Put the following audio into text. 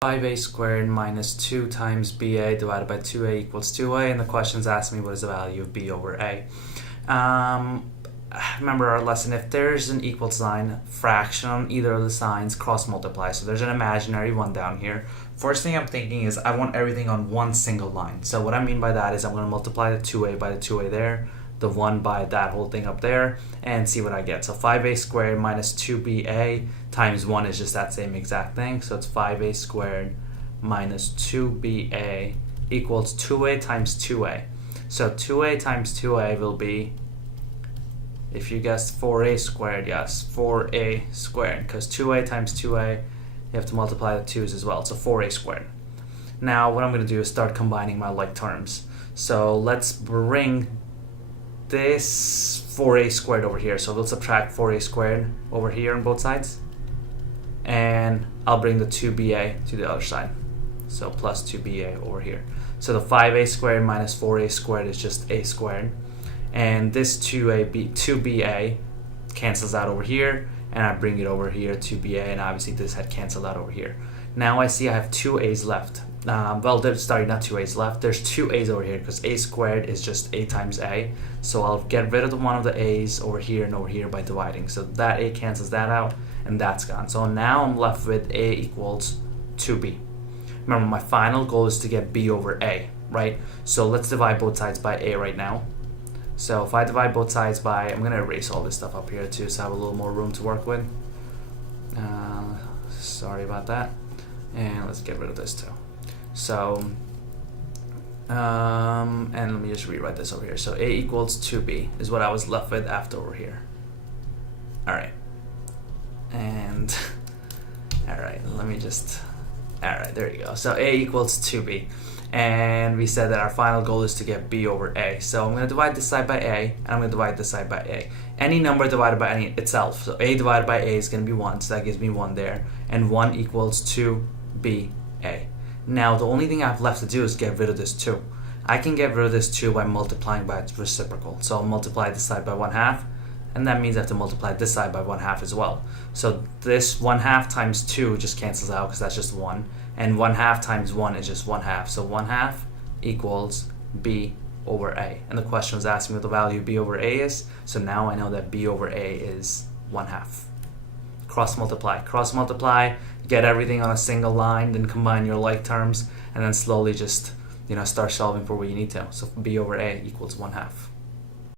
5a squared minus 2 times ba divided by 2a equals 2a, and the question's asking me what is the value of b over a. Remember our lesson, if there's an equal sign, fraction on either of the signs, cross multiply. So there's an imaginary one down here. First thing I'm thinking is I want everything on one single line. So what I mean by that is I'm going to multiply the 2a by the 2a there, the 1 by that whole thing up there, and see what I get. So 5a squared minus 2ba times 1 is just that same exact thing. So it's 5a squared minus 2ba equals 2a times 2a. So 2a times 2a will be, if you guessed 4a squared, yes, 4a squared, because 2a times 2a, you have to multiply the 2's as well, so 4a squared. Now what I'm going to do is start combining my like terms. So let's bring this 4a squared over here. So we'll subtract 4a squared over here on both sides. And I'll bring the 2ba to the other side. So plus 2ba over here. So the 5a squared minus 4a squared is just a squared. And this 2ba cancels out over here. And I bring it over here, 2ba, and obviously this had canceled out over here. Now I see I have two a's left. Sorry, not two a's left. There's two a's over here because a squared is just a times a. So I'll get rid of the one of the a's over here and over here by dividing. So that a cancels that out, and that's gone. So now I'm left with a equals 2b. Remember, my final goal is to get b over a, right? So let's divide both sides by a right now. So if I divide both sides by, I'm going to erase all this stuff up here too, so I have a little more room to work with. Sorry about that. And let's get rid of this too. So, and let me just rewrite this over here. So a equals 2b is what I was left with after over here. Alright. And, alright, alright, there you go. So a equals 2b. And we said that our final goal is to get b over a. So I'm going to divide this side by a, and I'm going to divide this side by a. Any number divided by any itself. So a divided by a is going to be 1, so that gives me 1 there. And 1 equals 2ba. Now the only thing I have left to do is get rid of this 2. I can get rid of this 2 by multiplying by its reciprocal. So I'll multiply this side by 1/2, and that means I have to multiply this side by 1/2 as well. So this 1/2 times 2 just cancels out because that's just 1. And 1/2 times 1 is just 1/2. So 1/2 equals b over a. And the question was asking what the value of b over a is. So now I know that b over a is 1/2. Cross multiply, get everything on a single line, then combine your like terms, and then slowly just start solving for what you need to. So b over a equals 1/2.